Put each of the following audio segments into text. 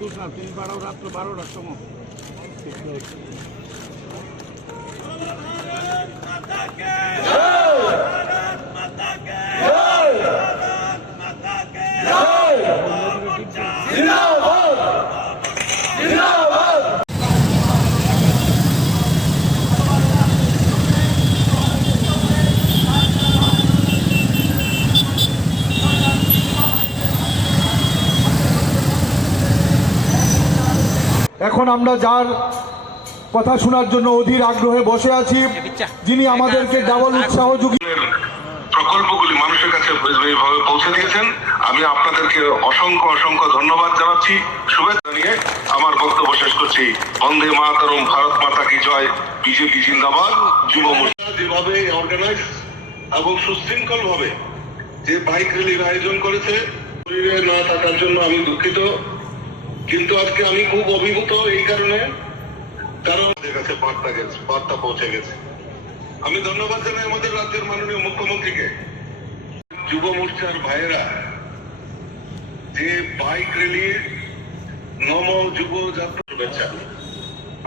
দোষ না বারো রাত্র বারোটার সময়। আমরা যার কথা শোনার জন্য অধীর আগ্রহে বসে আছি যিনি আমাদেরকে ডাবল উৎসাহ যুগী প্রকল্পগুলি মানুষের কাছে এইভাবে পৌঁছে দিয়েছেন। আমি আপনাদেরকে অসংখ্য অসংখ্য ধন্যবাদ জানাচ্ছি। শুভেচ্ছা নিয়ে আমার বক্তব্য শেষ করছি। বন্দে মাতারম ভারত মাতা কি জয় বিজেপি জিন্দাবাদ যুব মোর্চা যেভাবে অর্গানাইজ এবং সুশৃঙ্খল ভাবে যে বাইক র্যালির আয়োজন করেছে শরীরে না থাকার জন্য আমি দুঃখিত। কিন্তু আজকে আমি খুব অভিভূত এই কারণে কারণ আমাদের কাছে বার্তা গেছে বার্তা পৌঁছে গেছে। আমি ধন্যবাদ জানাই আমাদের রাজ্যের মাননীয় মুখ্যমন্ত্রীকে। যুব মোর্চার ভাইয়েরা যে বাইক র্যালির নম যুব যাত্রা শুভেচ্ছা।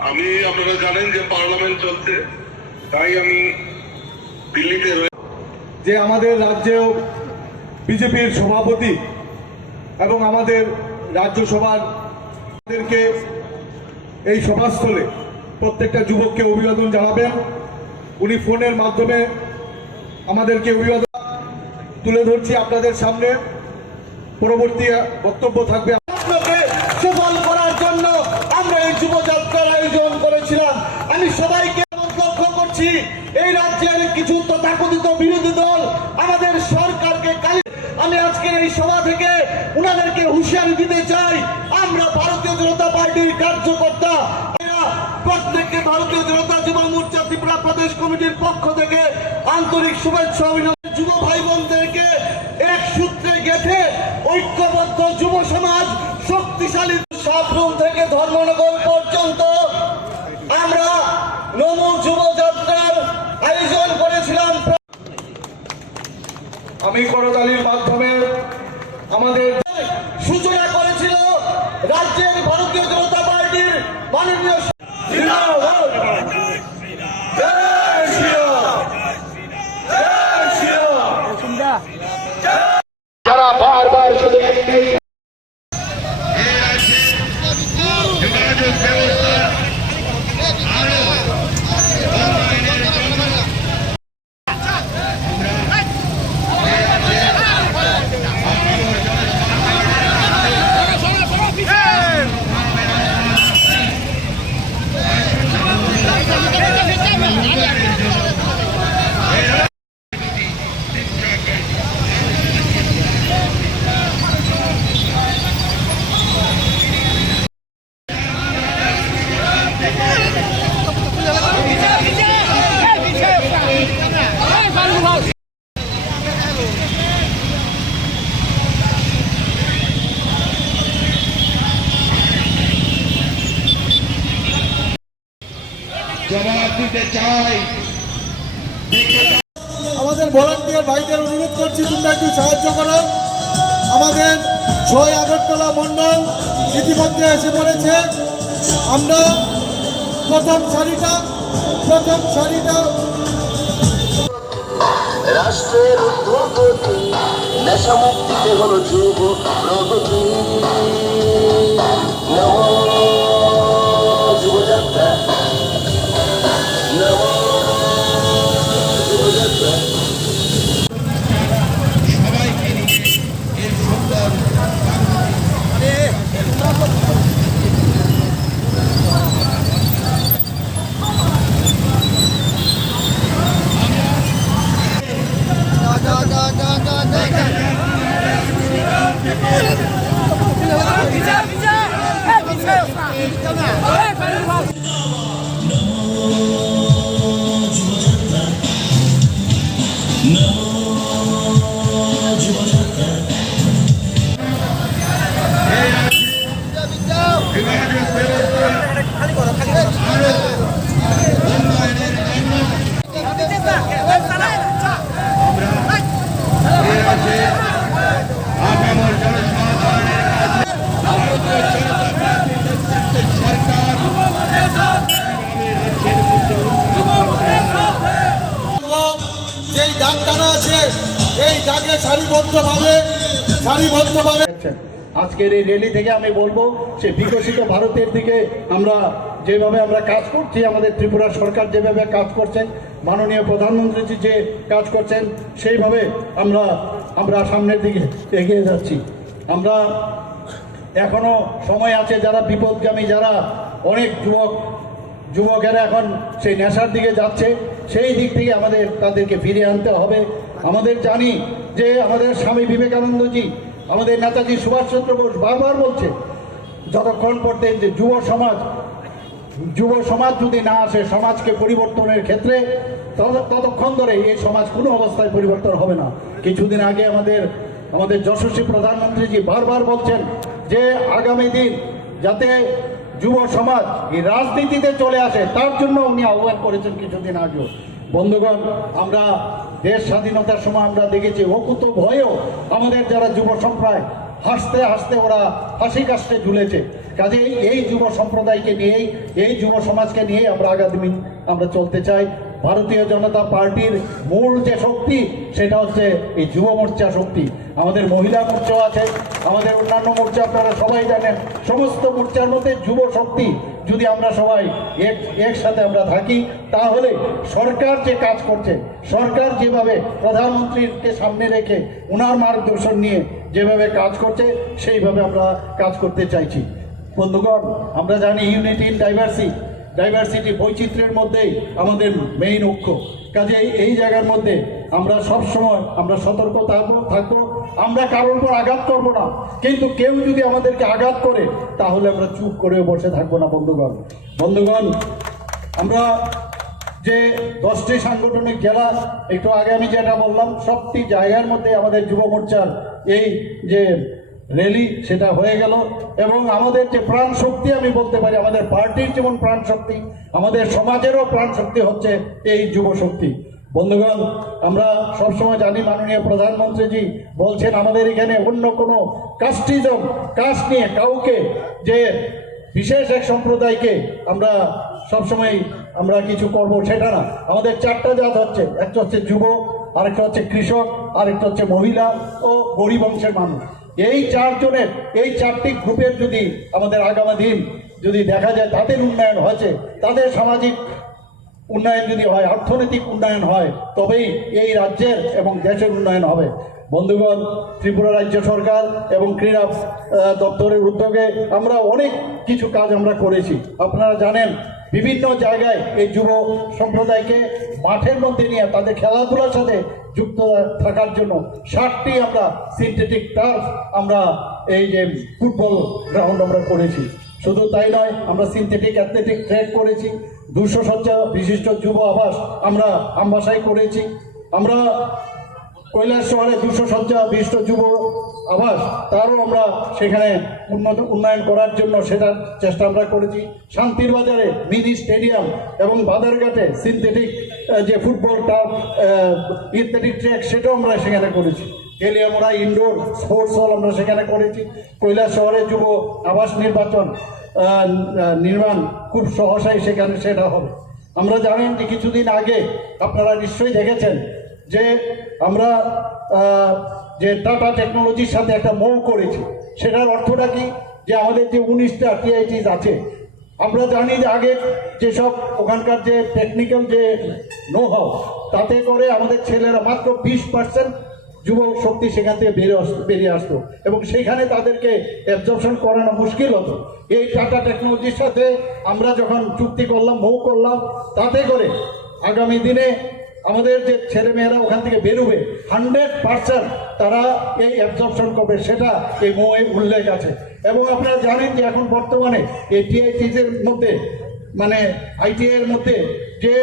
আমি আপনারা জানেন যে পার্লামেন্ট চলছে তাই আমি দিল্লিতে রয়ে যে আমাদের রাজ্যেও বিজেপির সভাপতি এবং আমাদের রাজ্যসভার আমাদেরকে এই সভাস্থলে প্রত্যেকটা যুবককে অভিবাদন জানাবেন। উনি ফোনের মাধ্যমে আমাদেরকে অভিবাদন তুলে ধরছি আপনাদের সামনে। পরবর্তী বক্তব্য থাকবে সফল করার জন্য আমরা এই যুবযাত্রার আয়োজন করেছিলাম। আমি সবাইকে লক্ষ্য করছি। এই রাজ্যের কিছু তথাকথিত বিরোধী দল আমাদের সরকারকে আমি আজকের এই সভা থেকে উনাদেরকে হুঁশিয়ারি দিতে চাই। আমরা পার্টির কার্যকর্তা প্রত্যেককে ভারতীয় জনতা যুব মোর্চা ত্রিপুরা প্রদেশ কমিটির পক্ষ থেকে আন্তরিক শুভেচ্ছা অভিনন্দন। যুব ভাই বোনদেরকে এক সূত্রে গেঁথে ঐক্যবদ্ধ যুব সমাজ শক্তিশালী সাবরুম থেকে ধর্মনগর পর্যন্ত আমরা নমো যুব যাত্রার আয়োজন করেছিলাম। আমি করতালির মাধ্যমে আমাদের সূচনা করেছিল রাজ্যের ভারতীয় জনতা পার্টির মাননীয় জিন্দাবাদ। জয় শ্রীরাম। জয় শ্রীরাম। যারা বারবার শুধু একটাই যোগাযোগ ব্যবস্থা আরও জবাব দিতে চাই। আমাদের ভলান্টিয়ার ভাইদের অনুরোধ করছি তোমরা একটু সাহায্য করো। আমাদের ছয় আগরতলা মণ্ডল ইতিমধ্যে এসে পড়েছে। আমরা প্রথম সারিটা প্রথম সারিটা রাষ্ট্রের উদ্যোগতি নেশা মুক্তিতে হলো যুব প্রগতি। আজকের এই র্যালি থেকে আমি বলব যে বিকশিত ভারতের দিকে আমরা যেভাবে আমরা কাজ করছি, আমাদের ত্রিপুরা সরকার যেভাবে কাজ করছে, মাননীয় প্রধানমন্ত্রী যে কাজ করছেন, সেইভাবে আমরা আমরা সামনের দিকে এগিয়ে যাচ্ছি। আমরা এখনও সময় আছে যারা বিপদগামী, যারা অনেক যুবক, যুবকেরা এখন সেই নেশার দিকে যাচ্ছে, সেই দিক থেকে আমাদের তাদেরকে ফিরিয়ে আনতে হবে। আমাদের জানি যে আমাদের স্বামী বিবেকানন্দজি আমাদের নেতাজি সুভাষচন্দ্র বোস বারবার বলছে, যতক্ষণ পর্যন্ত যে যুব সমাজ যুব সমাজ যদি না আসে, সমাজকে পরিবর্তনের ক্ষেত্রে ততক্ষণ ধরে এই সমাজ কোনো অবস্থায় পরিবর্তন হবে না। কিছুদিন আগে আমাদের আমাদের যশস্বী প্রধানমন্ত্রীজি বারবার বলছেন যে আগামী দিন যাতে যুব সমাজ এই রাজনীতিতে চলে আসে, তার জন্য উনি আহ্বান করেছেন কিছুদিন আগেও। বন্ধুগণ, আমরা দেশ স্বাধীনতার সময় আমরা দেখেছি, অকুত ভয়েও আমাদের যারা যুব সম্প্রদায় হাসতে হাসতে ওরা হাসি কাশতে ঝুলেছে। কাজে এই যুব সম্প্রদায়কে নিয়েই, এই যুব সমাজকে নিয়েই আমরা আগামী আমরা চলতে চাই। ভারতীয় জনতা পার্টির মূল যে শক্তি, সেটা হচ্ছে এই যুব মোর্চা শক্তি। আমাদের মহিলা মোর্চাও আছে, আমাদের অন্যান্য মোর্চা আপনারা সবাই জানেন, সমস্ত মোর্চার মধ্যে যুব শক্তি যদি আমরা সবাই এক, একসাথে আমরা থাকি, তাহলে সরকার যে কাজ করছে, সরকার যেভাবে প্রধানমন্ত্রীকে সামনে রেখে ওনার মার্গদর্শন নিয়ে যেভাবে কাজ করছে, সেইভাবে আমরা কাজ করতে চাইছি। বন্ধুগণ, আমরা জানি ইউনিটি ইন ডাইভার্সি, ডাইভার্সিটি বৈচিত্র্যের মধ্যেই আমাদের মেইন ঐক্য। কাজে এই জায়গার মধ্যে আমরা সব সময়, আমরা সতর্ক থাকব থাকব, আমরা কারোর উপর আঘাত করব না। কিন্তু কেউ যদি আমাদেরকে আঘাত করে, তাহলে আমরা চুপ করে বসে থাকব না, বন্ধুগণ। বন্ধুগণ, আমরা যে দশটি সাংগঠনিক জেলা, একটু আগে আমি যেটা বললাম, সবটি জায়গার মধ্যে আমাদের যুব মোর্চার এই যে র্যালি, সেটা হয়ে গেল। এবং আমাদের যে প্রাণ শক্তি, আমি বলতে পারি, আমাদের পার্টির যেমন প্রাণ শক্তি, আমাদের সমাজেরও প্রাণ শক্তি হচ্ছে এই যুব শক্তি। বন্ধুগণ, আমরা সবসময় জানি মাননীয় প্রধানমন্ত্রীজি বলছেন, আমাদের এখানে অন্য কোনো কাস্টিজম কাস্ট নিয়ে কাউকে যে বিশেষ এক সম্প্রদায়কে আমরা সবসময় আমরা কিছু করব সেটা না। আমাদের চারটা জাত হচ্ছে, একটা হচ্ছে যুব, আরেকটা হচ্ছে কৃষক, আরেকটা হচ্ছে মহিলা ও গরিব অংশের মানুষ। এই চারজনের, এই চারটি গ্রুপের যদি আমাদের আগামী দিন যদি দেখা যায়, তাদের উন্নয়ন হয়েছে, তাদের সামাজিক উন্নয়ন যদি হয়, অর্থনৈতিক উন্নয়ন হয়, তবেই এই রাজ্যের এবং দেশের উন্নয়ন হবে। বন্ধুগণ, ত্রিপুরা রাজ্য সরকার এবং ক্রীড়া দপ্তরের উদ্যোগে আমরা অনেক কিছু কাজ আমরা করেছি। আপনারা জানেন, বিভিন্ন জায়গায় এই যুব সম্প্রদায়কে মাঠের মধ্যে নিয়ে তাদের খেলাধুলার সাথে যুক্ত থাকার জন্য ষাটটি আমরা সিনথেটিক টার্ফ আমরা এই যে ফুটবল গ্রাউন্ড আমরা করেছি। শুধু তাই নয়, আমরা সিনথেটিক অ্যাথলেটিক ট্র্যাক করেছি দুশো সজ্জা বিশিষ্ট যুব আবাস আমরা আমবাসায় করেছি। আমরা কৈলাস শহরে দুশো সজ্জা বিশিষ্ট যুব আবাস তারও আমরা সেখানে উন্নত উন্নয়ন করার জন্য সেটার চেষ্টা আমরা করেছি। শান্তির বাজারে মিনি স্টেডিয়াম এবং বাজারঘাটে সিনথেটিক যে ফুটবল টার্ফ ইত্যাদি ট্র্যাক সেটাও আমরা সেখানে করেছি। তেলিয়ামোড়া ইনডোর স্পোর্টস হল আমরা সেখানে করেছি। কৈলাস শহরে যুব আবাস নির্বাচন নির্মাণ খুব সহসাই সেখানে সেটা হবে। আমরা জানেন যে কিছুদিন আগে আপনারা নিশ্চয়ই দেখেছেন যে আমরা যে টাটা টেকনোলজির সাথে একটা মৌ করেছি। সেটার অর্থটা কি? যে আমাদের যে উনিশটা টিআইটিস আছে। আমরা জানি যে আগে যেসব ওখানকার যে টেকনিক্যাল যে নো হাউ তাতে করে আমাদের ছেলেরা মাত্র বিশ পার্সেন্ট যুব শক্তি সেখান থেকে বেরিয়ে আসতো বেরিয়ে আসতো। এবং সেখানে তাদেরকে অ্যাবজর্পশন করানো মুশকিল হতো। এই টাটা টেকনোলজির সাথে আমরা যখন চুক্তি করলাম, মৌ করলাম, তাতে করে আগামী দিনে আমাদের যে ছেলেমেয়েরা ওখান থেকে বেরোবে হান্ড্রেড পার্সেন্ট তারা এই অ্যাবজর্পশন করবে, সেটা এই মৌয়ে উল্লেখ আছে। এবং আপনারা জানেন যে এখন বর্তমানে এই টিআইটিসের মধ্যে মানে আইটিআইয়ের মধ্যে যে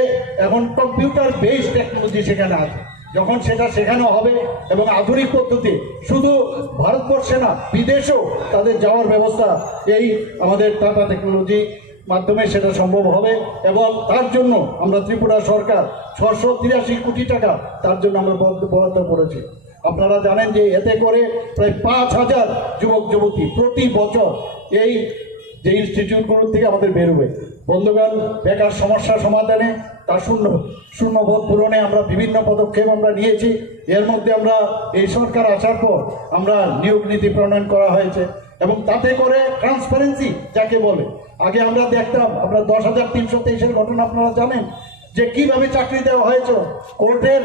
এখন কম্পিউটার বেসড টেকনোলজি সেখানে আছে। যখন সেটা শেখানো হবে এবং আধুনিক পদ্ধতি, শুধু ভারতবর্ষে না, বিদেশেও তাদের যাওয়ার ব্যবস্থা এই আমাদের টাটা টেকনোলজি মাধ্যমে সেটা সম্ভব হবে এবং তার জন্য আমরা ত্রিপুরা সরকার ছশো তিরাশি কোটি টাকা তার জন্য আমরা বরাদ্দ- করেছি। আপনারা জানেন যে এতে করে প্রায় পাঁচ হাজার যুবক, যুবতী প্রতি বছর এই যে ইনস্টিটিউটগুলোর থেকে আমাদের বেরোবে। বন্ধুগণ, বেকার সমস্যা সমাধানে তার শূন্য, শূন্যবোধ পূরণে আমরা বিভিন্ন পদক্ষেপ আমরা নিয়েছি। এর মধ্যে আমরা এই সরকার আসার পর আমরা নিয়োগ নীতি প্রণয়ন করা হয়েছে এবং তাতে করে ট্রান্সপারেন্সি যাকে বলে। আগে আমরা দেখতাম, আমরা দশ হাজার তিনশো তেইশের ঘটনা আপনারা জানেন, যে কীভাবে চাকরি দেওয়া হয়েছে, কোর্টের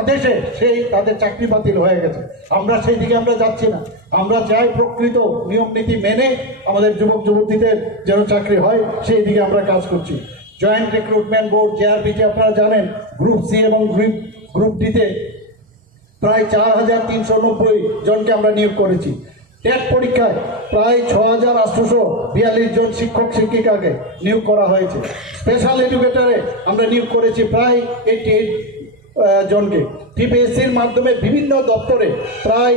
আদেশে সেই তাদের চাকরি বাতিল হয়ে গেছে। আমরা সেই দিকে আমরা যাচ্ছি না। আমরা চাই প্রকৃত নিয়ম নীতি মেনে আমাদের যুবক যুবতীদের যেন চাকরি হয়, সেই দিকে আমরা কাজ করছি। জয়েন্ট রিক্রুটমেন্ট বোর্ড জেআরবিটি আপনারা জানেন গ্রুপ সি এবং গ্রুপ গ্রুপ ডিতে প্রায় চার হাজার তিনশো নব্বই জনকে আমরা নিয়োগ করেছি। টেট পরীক্ষায় প্রায় ছ হাজার আটশোশো বিয়াল্লিশ জন শিক্ষক শিক্ষিকাকে নিয়োগ করা হয়েছে। স্পেশাল এডুকেটরে আমরা নিয়োগ করেছি প্রায় এইটি এইট জনকে। টিপিএসসির মাধ্যমে বিভিন্ন দপ্তরে প্রায়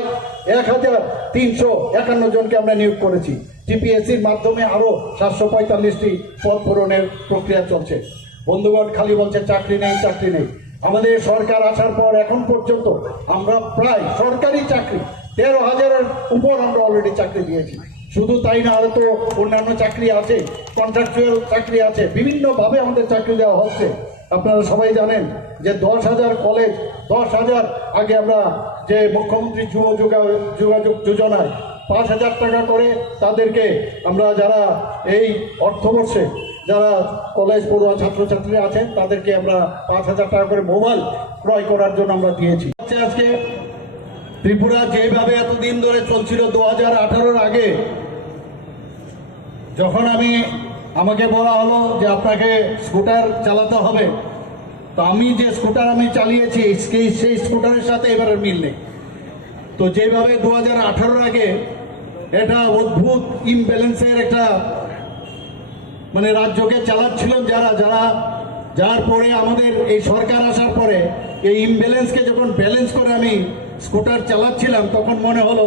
এক হাজার তিনশো একান্ন জনকে আমরা নিয়োগ করেছি। টিপিএসসির মাধ্যমে আরও সাতশো পঁয়তাল্লিশটি পদ পূরণের প্রক্রিয়া চলছে। বন্ধুগণ, খালি বলছে চাকরি নেই চাকরি নেই। আমাদের সরকার আসার পর এখন পর্যন্ত আমরা প্রায় সরকারি চাকরি, তেরো হাজারের উপর আমরা অলরেডি চাকরি দিয়েছি। শুধু তাই না আরও তো অন্যান্য চাকরি আছে কন্ট্রাকচুয়াল চাকরি আছে, বিভিন্নভাবে আমাদের চাকরি দেওয়া হচ্ছে। আপনারা সবাই জানেন যে দশ হাজার কলেজ দশ হাজার আগে আমরা যে মুখ্যমন্ত্রী যুব যোগা- যোগাযোগ যোজনায় পাঁচ হাজার টাকা করে তাদেরকে আমরা যারা এই অর্থবর্ষে যারা কলেজ পড়ুয়া ছাত্রছাত্রী আছেন, তাদেরকে আমরা পাঁচ হাজার টাকা করে মোবাইল ক্রয় করার জন্য আমরা দিয়েছি। আজকে ত্রিপুরা যেভাবে এতদিন ধরে চলছিল, দু হাজার আগে, যখন আমি, আমাকে বলা হলো যে আপনাকে স্কুটার চালাতে হবে, তো আমি যে স্কুটার আমি চালিয়েছি সেই স্কুটারের সাথে এবারের মিল নেই। তো যেভাবে দু হাজার আগে এটা অদ্ভুত ইমব্যালেন্সের একটা মানে রাজ্যকে চালাচ্ছিলেন যারা যারা, যার পরে আমাদের এই সরকার আসার পরে এই ইমব্যালেন্সকে যখন ব্যালেন্স করে আমি স্কুটার চালাচ্ছিলাম, তখন মনে হলো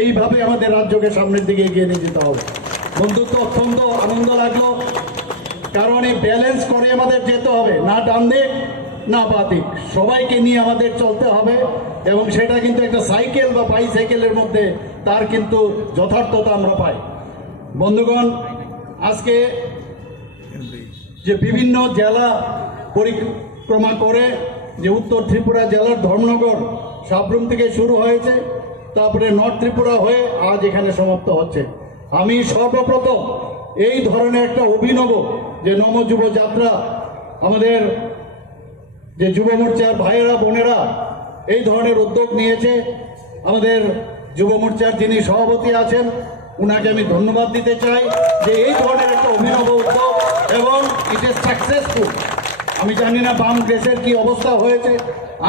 এইভাবে আমাদের রাজ্যকে সামনের দিকে এগিয়ে নিয়ে যেতে হবে। বন্ধুত্ব অত্যন্ত আনন্দ লাগল, কারণ এই ব্যালেন্স করে আমাদের যেতে হবে। না ডান দিক না বাঁ দিক সবাইকে নিয়ে আমাদের চলতে হবে এবং সেটা কিন্তু একটা সাইকেল বা বাইসাইকেলের মধ্যে তার কিন্তু যথার্থতা আমরা পাই। বন্ধুগণ, আজকে যে বিভিন্ন জেলা পরিক্রমা করে, যে উত্তর ত্রিপুরা জেলার ধর্মনগর সাবরুম থেকে শুরু হয়েছে, তারপরে নর্থ ত্রিপুরা হয়ে আজ এখানে সমাপ্ত হচ্ছে। আমি সর্বপ্রথম এই ধরনের একটা অভিনব যে নমযুব যাত্রা আমাদের যে যুব মোর্চার ভাইয়েরা, বোনেরা এই ধরনের উদ্যোগ নিয়েছে, আমাদের যুব মোর্চার যিনি সভাপতি আছেন, উনাকে আমি ধন্যবাদ দিতে চাই যে এই ধরনের একটা অভিনব উদ্যোগ এবং ইট ইজ সাকসেসফুল আমি জানি না বাম দেশের কি অবস্থা হয়েছে।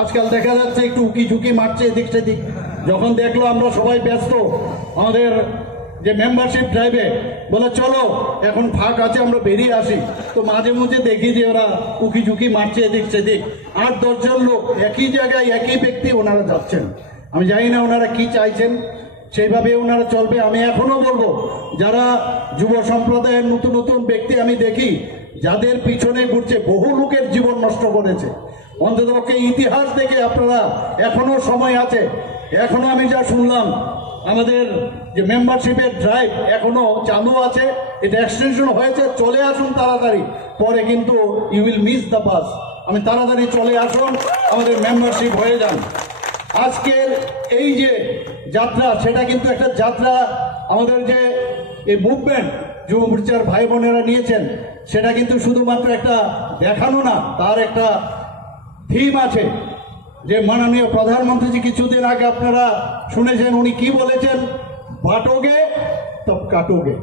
আজকাল দেখা যাচ্ছে একটু উকি ঝুঁকি মারছে এদিক সেদিক। যখন দেখল আমরা সবাই ব্যস্ত, আমাদের যে মেম্বারশিপ ড্রাইভে বলে, চলো, এখন ফাঁক আছে, আমরা বেরিয়ে আসি। তো মাঝে মাঝে দেখি যে ওরা উকি ঝুঁকি মারছে এদিক সেদিক। আট দশজন লোক, একই জায়গায় একই ব্যক্তি, ওনারা যাচ্ছেন। আমি জানি না ওনারা কি চাইছেন। সেইভাবে ওনারা চলবে। আমি এখনও বলব, যারা যুব সম্প্রদায়ের নতুন নতুন ব্যক্তি আমি দেখি, যাদের পিছনে ঘুরছে, বহু লোকের জীবন নষ্ট করেছে। অন্ততপক্ষে ইতিহাস দেখে আপনারা এখনও সময় আছে। এখনও আমি যা শুনলাম আমাদের যে মেম্বারশিপের ড্রাইভ এখনও চালু আছে, এটা এক্সটেনশন হয়েছে, চলে আসুন তাড়াতাড়ি। পরে কিন্তু you will miss the bus আমি তাড়াতাড়ি চলে আসুন, আমাদের মেম্বারশিপ হয়ে যান। আজকের এই যে যাত্রা, সেটা কিন্তু একটা যাত্রা, আমাদের যে এই মুভমেন্ট যুব মোর্চার ভাই বোনেরা নিয়েছেন, সেটা কিন্তু শুধুমাত্র একটা দেখানো না, তার একটা থিম আছে। যে মাননীয় প্রধানমন্ত্রীজি কিছুদিন আগে আপনারা শুনেছেন, উনি কি বলেছেন? বাটোগে তব কাটোগে।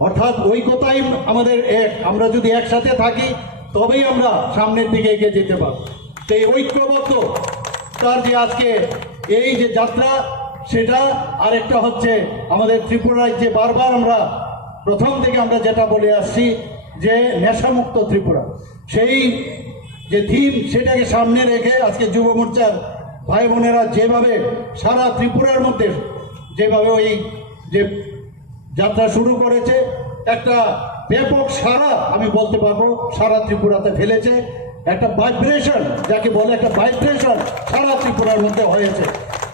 অর্থাৎ ঐক্যতাই আমাদের এক। আমরা যদি একসাথে থাকি, তবেই আমরা সামনের দিকে এগিয়ে যেতে পারব। এই ঐক্যবদ্ধ তার যে আজকে এই যে যাত্রা, সেটা আরেকটা হচ্ছে আমাদের ত্রিপুরায় যে বারবার আমরা প্রথম থেকে আমরা যেটা বলে আসছি যে নেশামুক্ত ত্রিপুরা। সেই যে থিম সেটাকে সামনে রেখে আজকে যুব মোর্চার ভাই বোনেরা যেভাবে সারা ত্রিপুরার মধ্যে যেভাবে ওই যে যাত্রা শুরু করেছে, একটা ব্যাপক সারা আমি বলতে পারব, সারা ত্রিপুরাতে ফেলেছে। একটা ভাইব্রেশন যাকে বলে একটা ভাইব্রেশন সারা ত্রিপুরার মধ্যে হয়েছে।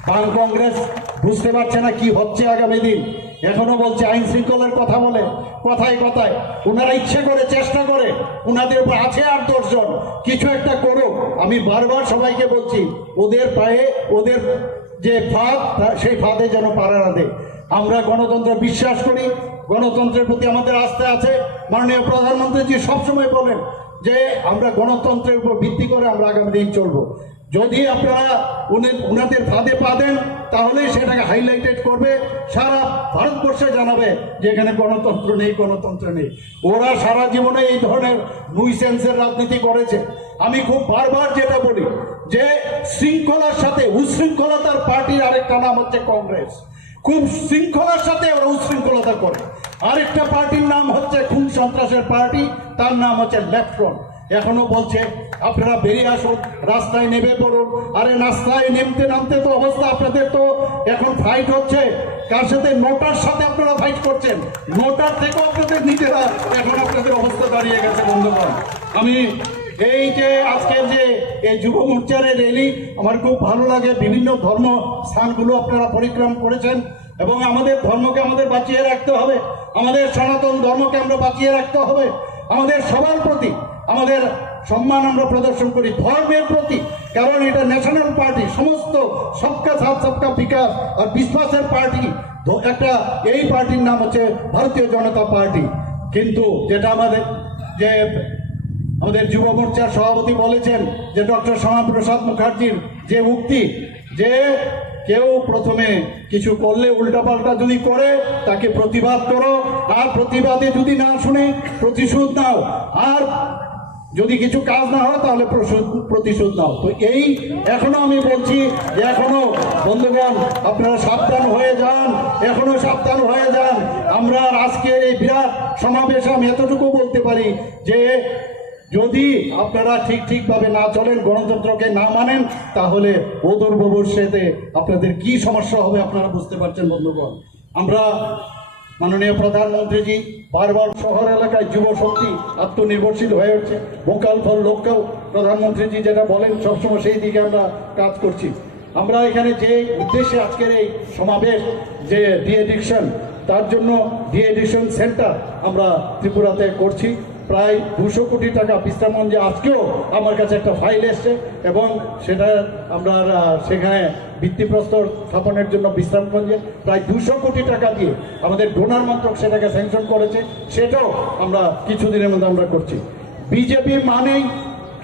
বাম কংগ্রেস বুঝতে পারছে না কি হচ্ছে আগামী দিন। এখনও বলছে আইন শৃঙ্খলার কথা বলে, কথায় কথায়। ওনারা ইচ্ছে করে, চেষ্টা করে ওনাদের উপর আছে আর দশজন। কিছু একটা করুক। আমি বারবার সবাইকে বলছি, ওদের পায়ে, ওদের যে ফাঁদ সেই ফাঁদে যেন পাড়া না দেয়। আমরা গণতন্ত্র বিশ্বাস করি, গণতন্ত্রের প্রতি আমাদের আস্থা আছে। মাননীয় প্রধানমন্ত্রীজি সবসময় বলেন যে, আমরা গণতন্ত্রের উপর ভিত্তি করে আমরা আগামী দিন চলবো। যদি আপনারা উনি উনাদের ফাঁদে পা দেন, তাহলে সেটাকে হাইলাইটেড করবে। সারা ভারতবর্ষে জানাবে যে এখানে গণতন্ত্র নেই গণতন্ত্র নেই। ওরা সারা জীবনে এই ধরনের নুইসেন্সের রাজনীতি করেছে। আমি খুব বারবার যেটা বলি, যে শৃঙ্খলার সাথে উশৃঙ্খলতার পার্টির আরেকটা নাম হচ্ছে কংগ্রেস। খুব শৃঙ্খলার সাথে ওরা উশৃঙ্খলতা করে। আরেকটা পার্টির নাম হচ্ছে খুন সন্ত্রাসের পার্টি, তার নাম হচ্ছে লেফট ফ্রন্ট এখনও বলছে, আপনারা বেরিয়ে আসুন, রাস্তায় নেমে পড়ুন। আরে রাস্তায় নেমতে নামতে তো অবস্থা আপনাদের তো এখন ফাইট হচ্ছে। কার সাথে? নোটার সাথে আপনারা ফাইট করছেন। নোটার থেকেও আপনাদের নিজেরা এখন আপনাদের অবস্থা দাঁড়িয়ে গেছে, বন্ধুগণ। আমি এই যে আজকের যে এই যুব মোর্চার র্যালি আমার খুব ভালো লাগে। বিভিন্ন ধর্ম স্থানগুলো আপনারা পরিক্রম করেছেন এবং আমাদের ধর্মকে আমাদের বাঁচিয়ে রাখতে হবে। আমাদের সনাতন ধর্মকে আমরা বাঁচিয়ে রাখতে হবে। আমাদের সবার প্রতি আমাদের সম্মান আমরা প্রদর্শন করি, ধর্মের প্রতি, কারণ এটা ন্যাশনাল পার্টি সমস্ত সবকা সাথ, সবকা বিকাশ আর বিশ্বাসের পার্টি একটা, এই পার্টির নাম হচ্ছে ভারতীয় জনতা পার্টি কিন্তু যেটা আমাদের, যে আমাদের যুব মোর্চার সভাপতি বলেছেন, যে ডক্টর শ্যামাপ্রসাদ মুখার্জির যে উক্তি, যে কেউ প্রথমে কিছু করলে উল্টাপাল্টা যদি করে, তাকে প্রতিবাদ করো, আর প্রতিবাদে যদি না শুনে, প্রতিশোধ নাও, আর যদি কিছু কাজ না হয়, তাহলে প্রতিশোধ নাও। তো এই এখনও আমি বলছি যে এখনও, বন্ধুগণ, আপনারা সাবধান হয়ে যান, এখনও সাবধান হয়ে যান। আমরা আজকের এই বিরাট সমাবেশে আমি এতটুকু বলতে পারি যে, যদি আপনারা ঠিক ঠিকভাবে না চলেন, গণতন্ত্রকে না মানেন, তাহলে অদূর ভবিষ্যতে আপনাদের কি সমস্যা হবে আপনারা বুঝতে পারছেন, বন্ধুগণ। আমরা মাননীয় প্রধানমন্ত্রীজি, বারবার শহর এলাকায় যুব শক্তি আত্মনির্ভরশীল হয়ে উঠছে। Vocal for local. প্রধানমন্ত্রীজি যেটা বলেন, সবসময় সেই দিকে আমরা কাজ করছি। আমরা এখানে যে উদ্দেশ্যে আজকের এই সমাবেশ, যে ডি এডিকশন তার জন্য ডি এডিকশন সেন্টার আমরা ত্রিপুরাতে করছি। প্রায় দুশো কোটি টাকা বিশ্রামগঞ্জে আজকেও আমার কাছে একটা ফাইল এসছে এবং সেটা আমরা সেখানে ভিত্তিপ্রস্তর স্থাপনের জন্য বিশ্রামগঞ্জে প্রায় দুশো কোটি টাকা দিয়ে আমাদের ডোনার মন্ত্রক সেটাকে স্যাংশন করেছে, সেটাও আমরা কিছুদিনের মধ্যে আমরা করছি। বিজেপি মানেই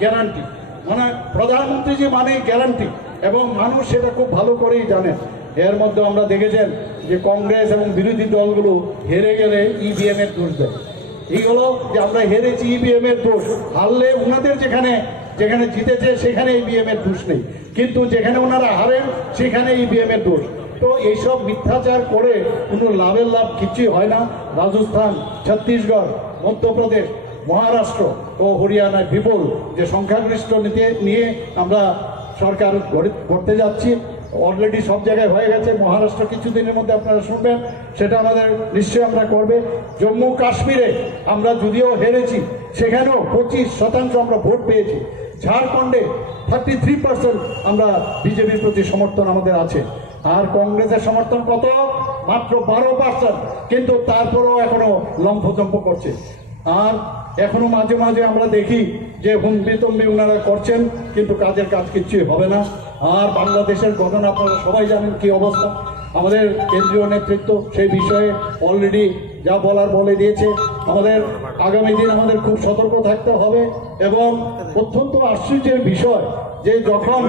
গ্যারান্টি মানে প্রধানমন্ত্রীজি মানেই গ্যারান্টি এবং মানুষ সেটা খুব ভালো করেই জানেন এর মধ্যে আমরা দেখেছেন যে কংগ্রেস এবং বিরোধী দলগুলো হেরে গেলে ইভিএমের দোষ দেয়। এই হলো যে আমরা হেরেছি ইভিএম এর দোষ। হারলে ওনাদের যেখানে যেখানে জিতেছে সেখানে ইভিএম এর দোষ নেই। কিন্তু যেখানে ওনারা হারেন, সেখানে ইভিএম এর দোষ। তো এইসব মিথ্যাচার করে কোনো লাভের লাভ কিছুই হয় না। রাজস্থান, ছত্তিশগড়, মধ্যপ্রদেশ, মহারাষ্ট্র ও হরিয়ানায় বিপুল যে সংখ্যাগরিষ্ঠ নিতে নিয়ে আমরা সরকার গড়ে- করতে যাচ্ছি। অলরেডি সব জায়গায় হয়ে গেছে। মহারাষ্ট্র কিছুদিনের মধ্যে আপনারা শুনবেন, সেটা আমাদের নিশ্চয়ই আমরা করবে। জম্মু কাশ্মীরে আমরা যদিও হেরেছি, সেখানেও পঁচিশ শতাংশ আমরা ভোট পেয়েছি। ঝাড়খণ্ডে থার্টি থ্রি পার্সেন্ট আমরা বিজেপির প্রতি সমর্থন আমাদের আছে। আর কংগ্রেসের সমর্থন কত? মাত্র বারো পার্সেন্ট কিন্তু তারপরেও এখনও লম্ফচম্প করছে। আর এখনও মাঝে মাঝে আমরা দেখি যে হুম্বি তম্বি ওনারা করছেন, কিন্তু কাজের কাজ কিচ্ছুই হবে না। আর বাংলাদেশের ঘটনা আপনারা সবাই জানেন কি অবস্থা। আমাদের কেন্দ্রীয় নেতৃত্ব সেই বিষয়ে অলরেডি যা বলার বলে দিয়েছে। আমাদের আগামী দিন আমাদের খুব সতর্ক থাকতে হবে এবং অত্যন্ত আশ্চর্যের বিষয় যে যখন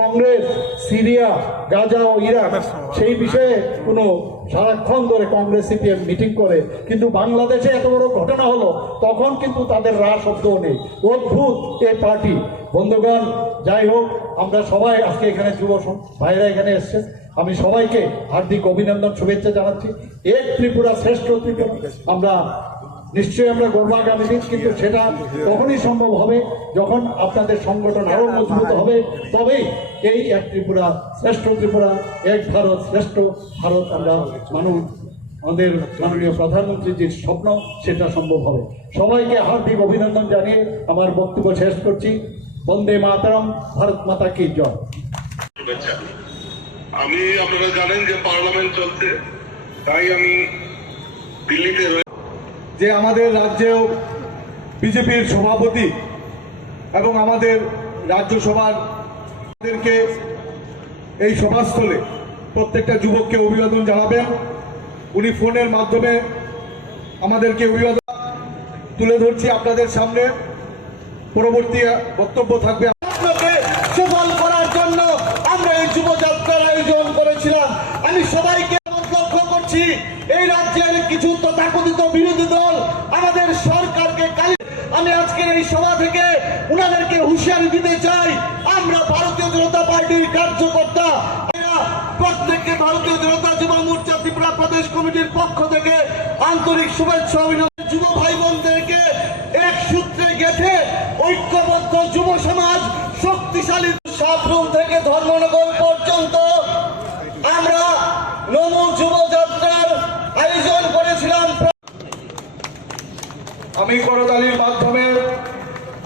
কংগ্রেস সিরিয়া গাজা ও ইরাক সেই বিষয়ে কোনো সারাক্ষণ ধরে কংগ্রেস সিপিএম মিটিং করে কিন্তু বাংলাদেশে এত বড় ঘটনা হলো তখন কিন্তু তাদের রা শব্দও নেই। অদ্ভুত এই পার্টি। বন্ধুগণ যাই হোক আমরা সবাই আজকে এখানে যুব ভাইরা এখানে এসছে। আমি সবাইকে হার্দিক অভিনন্দন শুভেচ্ছা জানাচ্ছি। এক ত্রিপুরা শ্রেষ্ঠ ত্রিপুরা। আমরা নিশ্চয়ই আমরা গর্ব দিন, কিন্তু সেটা তখনই সম্ভব হবে যখন আপনাদের সংগঠন আরও মজবুত হবে। তবেই এই এক ত্রিপুরা শ্রেষ্ঠ ত্রিপুরা, এক ভারত শ্রেষ্ঠ ভারত আমরা মানুষ, আমাদের মাননীয় প্রধানমন্ত্রীজির স্বপ্ন সেটা সম্ভব হবে। সবাইকে হার্দিক অভিনন্দন জানিয়ে আমার বক্তব্য শেষ করছি। বন্দে মাতারম, ভারত মাতা কি জয়। আমি আপনারা জানেন যে পার্লামেন্ট চলছে, তাই আমি দিল্লিতে যে আমাদের রাজ্যেও বিজেপির সভাপতি এবং আমাদের রাজ্যসভার এই সভাস্থলে প্রত্যেকটা যুবককে অভিবাদন জানাবেন। উনি ফোনের মাধ্যমে আমাদেরকে অভিবাদন তুলে ধরছি আপনাদের সামনে। পরবর্তী বক্তব্য থাকবে সফল করার জন্য আমরা এই যুবযাত্রার আয়োজন করেছিলাম। আমি সবাইকে লক্ষ্য করছি। কিছু তথাকথিত বিরোধী দল আমাদের সরকারকে কালি আমি আজকের এই সভা থেকে উনাদেরকে হুঁশিয়ারি দিতে চাই। আমরা ভারতীয় জনতা পার্টির কার্যকর্তা। প্রত্যেককে ভারতীয় জনতা যুব মোর্চা ত্রিপুরা প্রদেশ কমিটির পক্ষ থেকে আন্তরিক শুভেচ্ছা অভিনন্দন। যুব ভাই বোনদেরকে এক সূত্রে গেঁথে ঐক্যবদ্ধ যুব সমাজ শক্তিশালী সাবরুম থেকে ধর্মনগর পর্যন্ত আমরা নমো যুব যাত্রার আয়োজন করেছিলাম আমি করতালির মাধ্যমে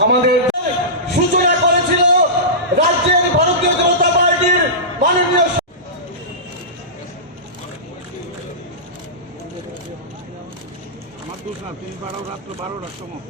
আমাদের সূচনা করেছিল রাজ্যের ভারতীয় জনতা পার্টির মাননীয় আমার দোষ না তুমি বারো, রাত্র বারোটার সময়।